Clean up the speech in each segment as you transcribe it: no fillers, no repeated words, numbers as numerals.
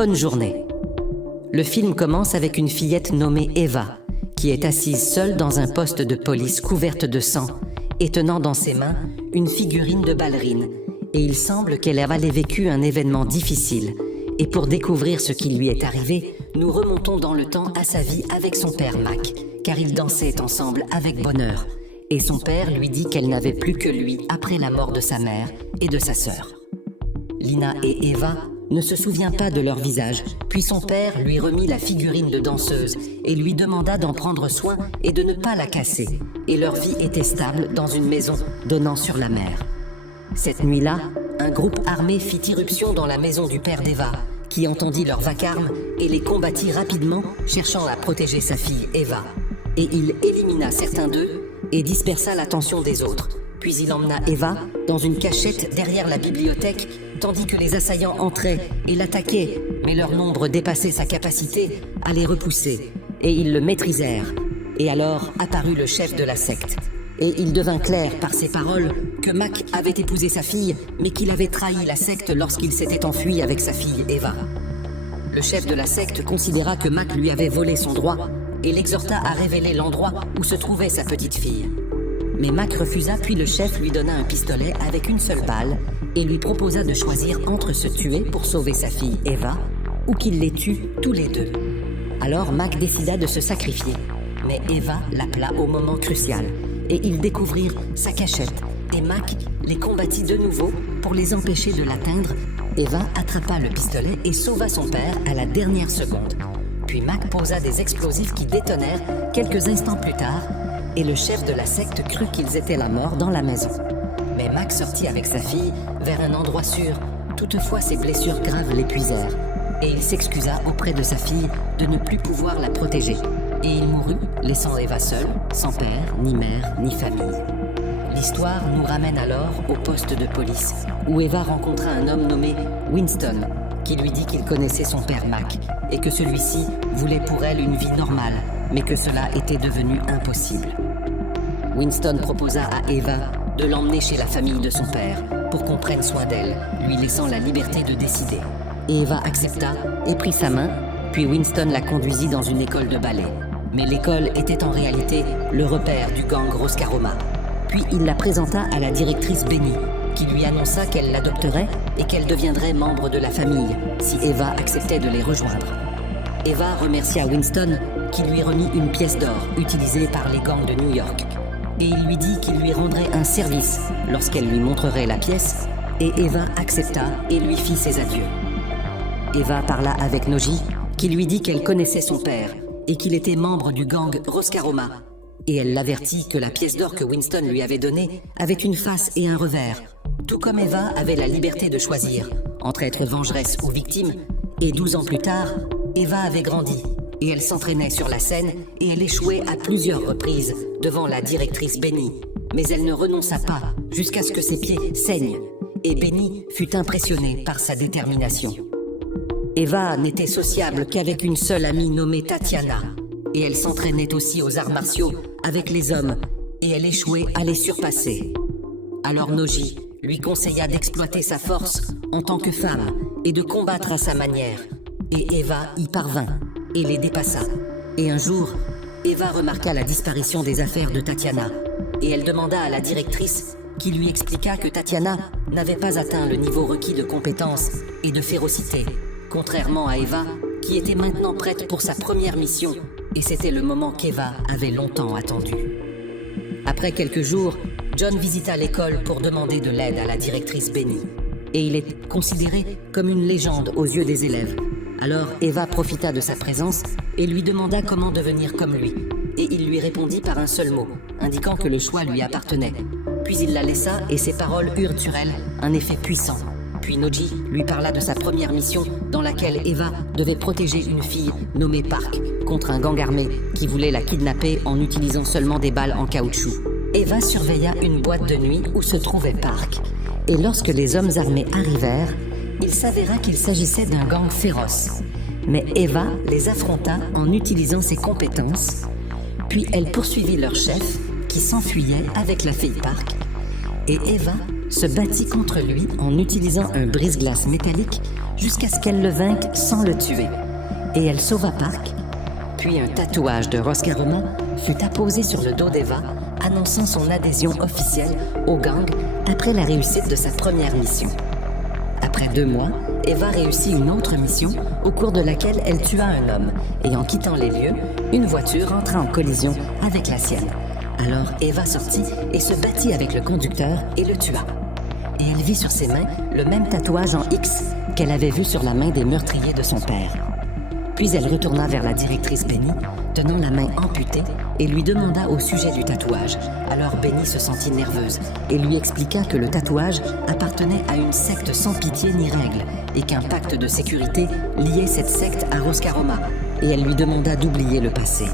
bonne journée. Le film commence avec une fillette nommée Eva, qui est assise seule dans un poste de police couverte de sang et tenant dans ses mains une figurine de ballerine. Et il semble qu'elle ait vécu un événement difficile. Et pour découvrir ce qui lui est arrivé, nous remontons dans le temps à sa vie avec son père Mac, car ils dansaient ensemble avec bonheur. Et son père lui dit qu'elle n'avait plus que lui après la mort de sa mère et de sa sœur. Lina et Eva ne se souvient pas de leur visage, puis son père lui remit la figurine de danseuse et lui demanda d'en prendre soin et de ne pas la casser. Et leur vie était stable dans une maison donnant sur la mer. Cette nuit-là, un groupe armé fit irruption dans la maison du père d'Eva, qui entendit leur vacarme et les combattit rapidement, cherchant à protéger sa fille Eva. Et il élimina certains d'eux et dispersa l'attention des autres. Puis il emmena Eva dans une cachette derrière la bibliothèque, tandis que les assaillants entraient et l'attaquaient, mais leur nombre dépassait sa capacité à les repousser. Et ils le maîtrisèrent. Et alors apparut le chef de la secte. Et il devint clair par ses paroles que Mac avait épousé sa fille, mais qu'il avait trahi la secte lorsqu'il s'était enfui avec sa fille Eva. Le chef de la secte considéra que Mac lui avait volé son droit et l'exhorta à révéler l'endroit où se trouvait sa petite fille. Mais Mac refusa, puis le chef lui donna un pistolet avec une seule balle et lui proposa de choisir entre se tuer pour sauver sa fille Eva ou qu'il les tue tous les deux. Alors Mac décida de se sacrifier, mais Eva l'appela au moment crucial. Et ils découvrirent sa cachette, et Mac les combattit de nouveau pour les empêcher de l'atteindre. Eva attrapa le pistolet et sauva son père à la dernière seconde. Puis Mac posa des explosifs qui détonèrent quelques instants plus tard, et le chef de la secte crut qu'ils étaient la mort dans la maison. Mais Mac sortit avec sa fille vers un endroit sûr. Toutefois, ses blessures graves l'épuisèrent, et il s'excusa auprès de sa fille de ne plus pouvoir la protéger. Et il mourut, laissant Eva seule, sans père, ni mère, ni famille. L'histoire nous ramène alors au poste de police, où Eva rencontra un homme nommé Winston, qui lui dit qu'il connaissait son père Mac, et que celui-ci voulait pour elle une vie normale, mais que cela était devenu impossible. Winston proposa à Eva de l'emmener chez la famille de son père, pour qu'on prenne soin d'elle, lui laissant la liberté de décider. Et Eva accepta et prit sa main, puis Winston la conduisit dans une école de ballet. Mais l'école était en réalité le repère du gang Roscaroma. Puis il la présenta à la directrice Benny, qui lui annonça qu'elle l'adopterait et qu'elle deviendrait membre de la famille si Eva acceptait de les rejoindre. Eva remercia Winston, qui lui remit une pièce d'or utilisée par les gangs de New York. Et il lui dit qu'il lui rendrait un service lorsqu'elle lui montrerait la pièce, et Eva accepta et lui fit ses adieux. Eva parla avec Noji, qui lui dit qu'elle connaissait son père et qu'il était membre du gang Roscaroma. Et elle l'avertit que la pièce d'or que Winston lui avait donnée avait une face et un revers. Tout comme Eva avait la liberté de choisir entre être vengeresse ou victime. Et 12 ans plus tard, Eva avait grandi et elle s'entraînait sur la scène et elle échouait à plusieurs reprises devant la directrice Benny. Mais elle ne renonça pas jusqu'à ce que ses pieds saignent. Et Benny fut impressionnée par sa détermination. Eva n'était sociable qu'avec une seule amie nommée Tatiana, et elle s'entraînait aussi aux arts martiaux avec les hommes, et elle échouait à les surpasser. Alors Noji lui conseilla d'exploiter sa force en tant que femme et de combattre à sa manière, et Eva y parvint et les dépassa. Et un jour, Eva remarqua la disparition des affaires de Tatiana, et elle demanda à la directrice, qui lui expliqua que Tatiana n'avait pas atteint le niveau requis de compétence et de férocité, contrairement à Eva, qui était maintenant prête pour sa première mission, et c'était le moment qu'Eva avait longtemps attendu. Après quelques jours, John visita l'école pour demander de l'aide à la directrice Benny, et il est considéré comme une légende aux yeux des élèves. Alors Eva profita de sa présence et lui demanda comment devenir comme lui, et il lui répondit par un seul mot, indiquant que le choix lui appartenait. Puis il la laissa et ses paroles eurent sur elle un effet puissant. Puis Noji lui parla de sa première mission dans laquelle Eva devait protéger une fille nommée Park contre un gang armé qui voulait la kidnapper en utilisant seulement des balles en caoutchouc. Eva surveilla une boîte de nuit où se trouvait Park. Et lorsque les hommes armés arrivèrent, il s'avéra qu'il s'agissait d'un gang féroce. Mais Eva les affronta en utilisant ses compétences. Puis elle poursuivit leur chef qui s'enfuyait avec la fille Park. Et Eva se battit contre lui en utilisant un brise-glace métallique jusqu'à ce qu'elle le vainque sans le tuer. Et elle sauva Park. Puis un tatouage de Roscaroma fut apposé sur le dos d'Eva, annonçant son adhésion officielle au gang après la réussite de sa première mission. Après 2 mois, Eva réussit une autre mission au cours de laquelle elle tua un homme et en quittant les lieux, une voiture entra en collision avec la sienne. Alors Eva sortit et se battit avec le conducteur et le tua. Et elle vit sur ses mains le même tatouage en X qu'elle avait vu sur la main des meurtriers de son père. Puis elle retourna vers la directrice Benny, tenant la main amputée, et lui demanda au sujet du tatouage. Alors Benny se sentit nerveuse et lui expliqua que le tatouage appartenait à une secte sans pitié ni règle et qu'un pacte de sécurité liait cette secte à Roscaroma, et elle lui demanda d'oublier le passé.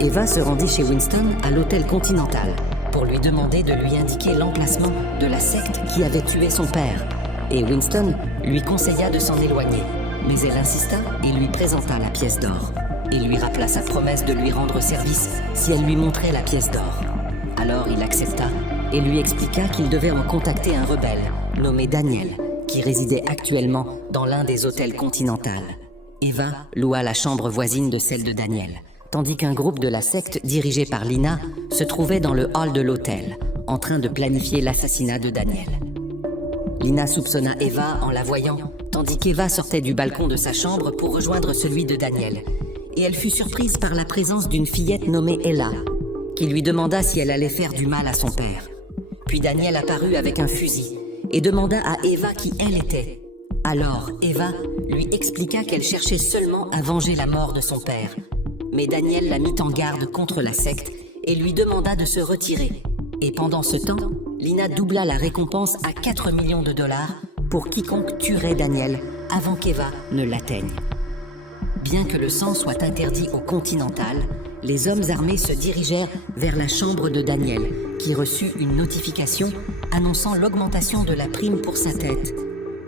Eva se rendit chez Winston à l'hôtel Continental pour lui demander de lui indiquer l'emplacement de la secte qui avait tué son père, et Winston lui conseilla de s'en éloigner. Mais elle insista et lui présenta la pièce d'or. Il lui rappela sa promesse de lui rendre service si elle lui montrait la pièce d'or. Alors il accepta et lui expliqua qu'il devait en contacter un rebelle nommé Daniel, qui résidait actuellement dans l'un des hôtels Continental. Eva loua la chambre voisine de celle de Daniel, tandis qu'un groupe de la secte dirigé par Lina se trouvait dans le hall de l'hôtel, en train de planifier l'assassinat de Daniel. Lina soupçonna Eva en la voyant, tandis qu'Eva sortait du balcon de sa chambre pour rejoindre celui de Daniel. Et elle fut surprise par la présence d'une fillette nommée Ella, qui lui demanda si elle allait faire du mal à son père. Puis Daniel apparut avec un fusil et demanda à Eva qui elle était. Alors Eva lui expliqua qu'elle cherchait seulement à venger la mort de son père. Mais Daniel la mit en garde contre la secte et lui demanda de se retirer. Et pendant ce temps, Lina doubla la récompense à 4 millions de dollars pour quiconque tuerait Daniel avant qu'Eva ne l'atteigne. Bien que le sang soit interdit au Continental, les hommes armés se dirigèrent vers la chambre de Daniel, qui reçut une notification annonçant l'augmentation de la prime pour sa tête.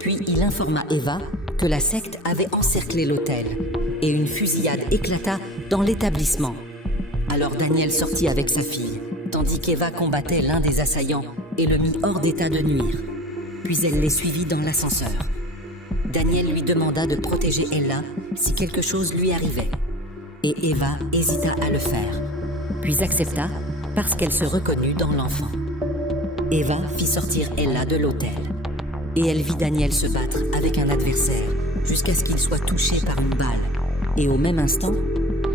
Puis il informa Eva que la secte avait encerclé l'hôtel et une fusillade éclata dans l'établissement. Alors Daniel sortit avec sa fille, tandis qu'Eva combattait l'un des assaillants et le mit hors d'état de nuire. Puis elle les suivit dans l'ascenseur. Daniel lui demanda de protéger Ella si quelque chose lui arrivait. Et Eva hésita à le faire, puis accepta parce qu'elle se reconnut dans l'enfant. Eva fit sortir Ella de l'hôtel. Et elle vit Daniel se battre avec un adversaire jusqu'à ce qu'il soit touché par une balle. Et au même instant,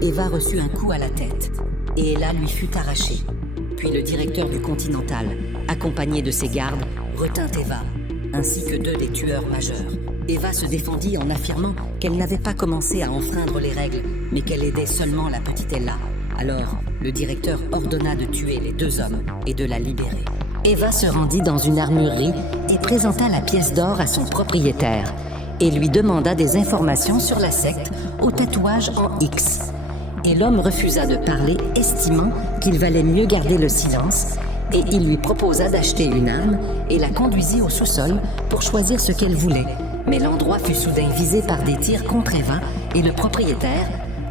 Eva reçut un coup à la tête et Ella lui fut arrachée. Puis le directeur du Continental, accompagné de ses gardes, retint Eva, ainsi que 2 des tueurs majeurs. Eva se défendit en affirmant qu'elle n'avait pas commencé à enfreindre les règles, mais qu'elle aidait seulement la petite Ella. Alors, le directeur ordonna de tuer les 2 hommes et de la libérer. Eva se rendit dans une armurerie et présenta la pièce d'or à son propriétaire et lui demanda des informations sur la secte au tatouage en X. Et l'homme refusa de parler, estimant qu'il valait mieux garder le silence, et il lui proposa d'acheter une arme et la conduisit au sous-sol pour choisir ce qu'elle voulait. Mais l'endroit fut soudain visé par des tirs contre Eva et le propriétaire,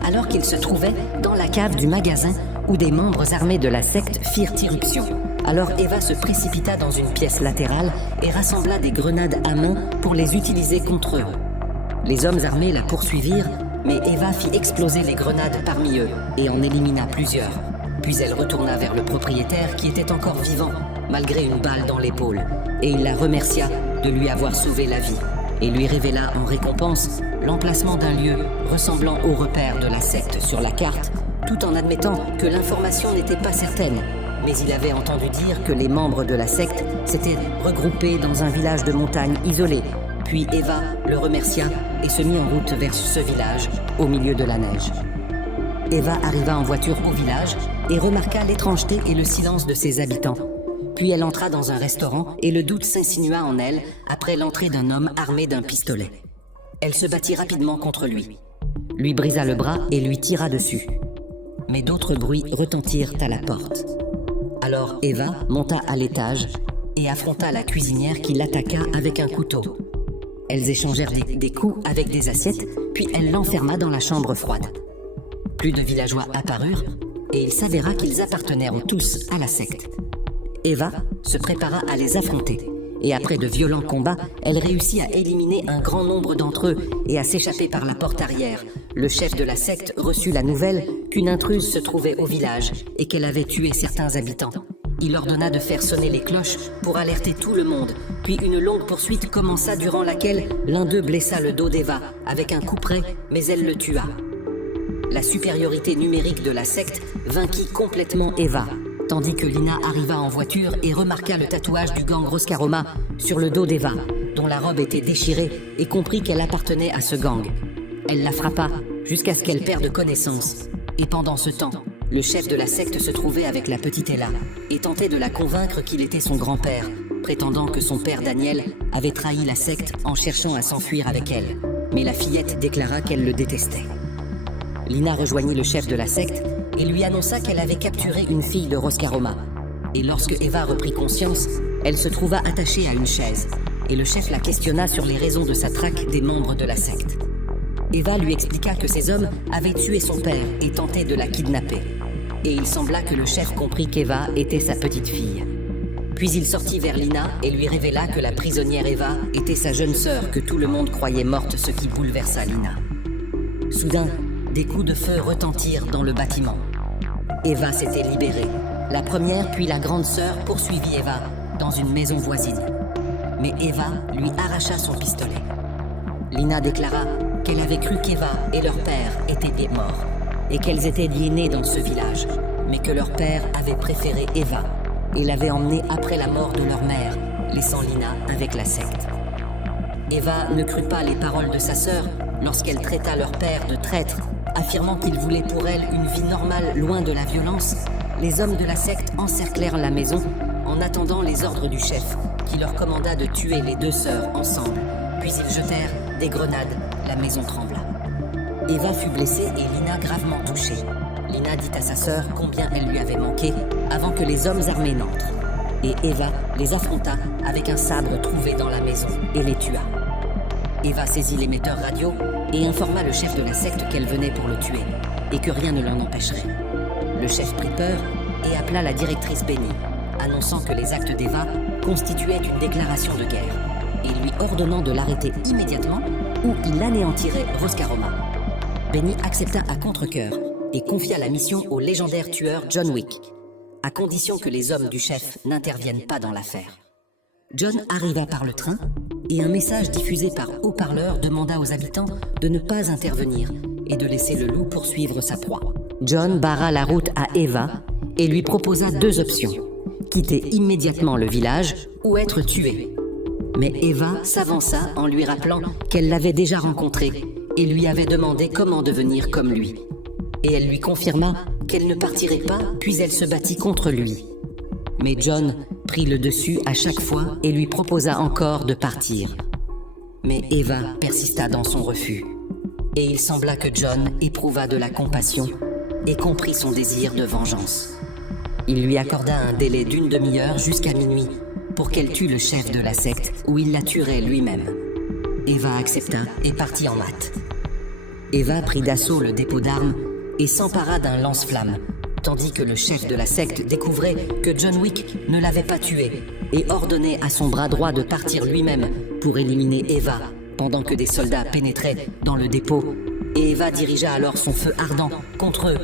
alors qu'il se trouvait dans la cave du magasin où des membres armés de la secte firent irruption. Alors Eva se précipita dans une pièce latérale et rassembla des grenades à main pour les utiliser contre eux. Les hommes armés la poursuivirent, mais Eva fit exploser les grenades parmi eux et en élimina plusieurs. Puis elle retourna vers le propriétaire qui était encore vivant, malgré une balle dans l'épaule, et il la remercia de lui avoir sauvé la vie, et lui révéla en récompense l'emplacement d'un lieu ressemblant au repère de la secte sur la carte, tout en admettant que l'information n'était pas certaine. Mais il avait entendu dire que les membres de la secte s'étaient regroupés dans un village de montagne isolé. Puis Eva le remercia et se mit en route vers ce village, au milieu de la neige. Eva arriva en voiture au village et remarqua l'étrangeté et le silence de ses habitants. Puis elle entra dans un restaurant et le doute s'insinua en elle après l'entrée d'un homme armé d'un pistolet. Elle se battit rapidement contre lui brisa le bras et lui tira dessus. Mais d'autres bruits retentirent à la porte. Alors Eva monta à l'étage et affronta la cuisinière qui l'attaqua avec un couteau. Elles échangèrent des coups avec des assiettes, puis elle l'enferma dans la chambre froide. Plus de villageois apparurent et il s'avéra qu'ils appartenaient tous à la secte. Eva se prépara à les affronter et après de violents combats, elle réussit à éliminer un grand nombre d'entre eux et à s'échapper par la porte arrière. Le chef de la secte reçut la nouvelle qu'une intruse se trouvait au village et qu'elle avait tué certains habitants. Il ordonna de faire sonner les cloches pour alerter tout le monde, puis une longue poursuite commença durant laquelle l'un d'eux blessa le dos d'Eva avec un coup près, mais elle le tua. La supériorité numérique de la secte vainquit complètement Eva, tandis que Lina arriva en voiture et remarqua le tatouage du gang Roscaroma sur le dos d'Eva, dont la robe était déchirée, et comprit qu'elle appartenait à ce gang. Elle la frappa jusqu'à ce qu'elle perde connaissance, et pendant ce temps, le chef de la secte se trouvait avec la petite Ella et tentait de la convaincre qu'il était son grand-père, prétendant que son père Daniel avait trahi la secte en cherchant à s'enfuir avec elle. Mais la fillette déclara qu'elle le détestait. Lina rejoignit le chef de la secte et lui annonça qu'elle avait capturé une fille de Roscaroma. Et lorsque Eva reprit conscience, elle se trouva attachée à une chaise, et le chef la questionna sur les raisons de sa traque des membres de la secte. Eva lui expliqua que ces hommes avaient tué son père et tenté de la kidnapper. Et il sembla que le chef comprit qu'Eva était sa petite fille. Puis il sortit vers Lina et lui révéla que la prisonnière Eva était sa jeune sœur que tout le monde croyait morte, ce qui bouleversa Lina. Soudain, des coups de feu retentirent dans le bâtiment. Eva s'était libérée. La première puis la grande sœur poursuivit Eva dans une maison voisine. Mais Eva lui arracha son pistolet. Lina déclara qu'elle avait cru qu'Eva et leur père étaient morts et qu'elles étaient liées nées dans ce village, mais que leur père avait préféré Eva et l'avait emmenée après la mort de leur mère, laissant Lina avec la secte. Eva ne crut pas les paroles de sa sœur lorsqu'elle traita leur père de traître, affirmant qu'il voulait pour elle une vie normale loin de la violence. Les hommes de la secte encerclèrent la maison en attendant les ordres du chef, qui leur commanda de tuer les deux sœurs ensemble. Puis ils jetèrent des grenades, la maison trembla. Eva fut blessée et Lina gravement touchée. Lina dit à sa sœur combien elle lui avait manqué avant que les hommes armés n'entrent. Et Eva les affronta avec un sabre trouvé dans la maison et les tua. Eva saisit l'émetteur radio et informa le chef de la secte qu'elle venait pour le tuer et que rien ne l'en empêcherait. Le chef prit peur et appela la directrice Benny, annonçant que les actes d'Eva constituaient une déclaration de guerre et lui ordonnant de l'arrêter immédiatement ou il anéantirait Roscaroma. Benny accepta à contre-cœur et confia la mission au légendaire tueur John Wick, à condition que les hommes du chef n'interviennent pas dans l'affaire. John arriva par le train et un message diffusé par haut-parleur demanda aux habitants de ne pas intervenir et de laisser le loup poursuivre sa proie. John barra la route à Eva et lui proposa deux options: quitter immédiatement le village ou être tuée. Mais Eva s'avança en lui rappelant qu'elle l'avait déjà rencontré et lui avait demandé comment devenir comme lui. Et elle lui confirma qu'elle ne partirait pas, puis elle se battit contre lui. Mais John prit le dessus à chaque fois et lui proposa encore de partir. Mais Eva persista dans son refus. Et il sembla que John éprouva de la compassion et comprit son désir de vengeance. Il lui accorda un délai d'une demi-heure jusqu'à minuit pour qu'elle tue le chef de la secte ou il la tuerait lui-même. Eva accepta et partit en hâte. Eva prit d'assaut le dépôt d'armes et s'empara d'un lance-flamme, tandis que le chef de la secte découvrait que John Wick ne l'avait pas tué et ordonnait à son bras droit de partir lui-même pour éliminer Eva, pendant que des soldats pénétraient dans le dépôt. Et Eva dirigea alors son feu ardent contre eux,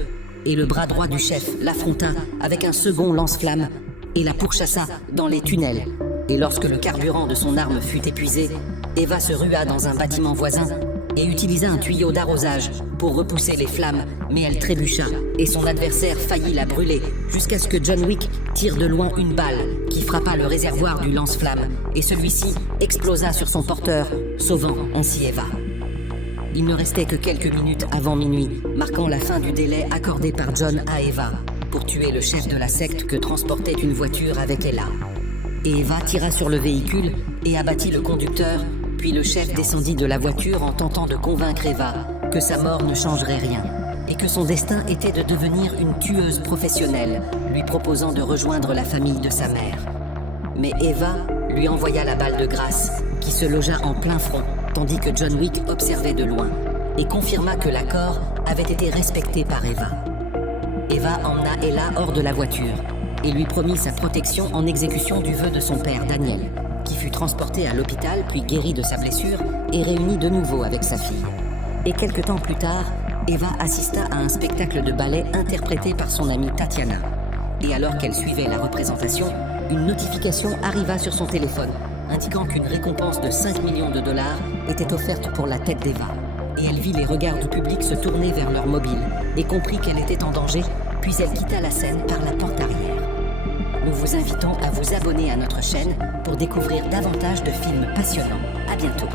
et le bras droit du chef l'affronta avec un second lance-flamme et la pourchassa dans les tunnels. Et lorsque le carburant de son arme fut épuisé, Eva se rua dans un bâtiment voisin et utilisa un tuyau d'arrosage pour repousser les flammes, mais elle trébucha et son adversaire faillit la brûler jusqu'à ce que John Wick tire de loin une balle qui frappa le réservoir du lance-flamme et celui-ci explosa sur son porteur, sauvant ainsi Eva. Il ne restait que quelques minutes avant minuit, marquant la fin du délai accordé par John à Eva pour tuer le chef de la secte que transportait une voiture avec Ella. Et Eva tira sur le véhicule et abattit le conducteur, puis le chef descendit de la voiture en tentant de convaincre Eva que sa mort ne changerait rien et que son destin était de devenir une tueuse professionnelle, lui proposant de rejoindre la famille de sa mère. Mais Eva lui envoya la balle de grâce qui se logea en plein front, tandis que John Wick observait de loin et confirma que l'accord avait été respecté par Eva. Eva emmena Ella hors de la voiture et lui promit sa protection en exécution du vœu de son père Daniel, qui fut transportée à l'hôpital puis guérie de sa blessure et réunie de nouveau avec sa fille. Et quelque temps plus tard, Eva assista à un spectacle de ballet interprété par son amie Tatiana. Et alors qu'elle suivait la représentation, une notification arriva sur son téléphone, indiquant qu'une récompense de 5 millions de dollars était offerte pour la tête d'Eva. Et elle vit les regards du public se tourner vers leur mobile et comprit qu'elle était en danger, puis elle quitta la scène par la porte arrière. Nous vous invitons à vous abonner à notre chaîne pour découvrir davantage de films passionnants. À bientôt.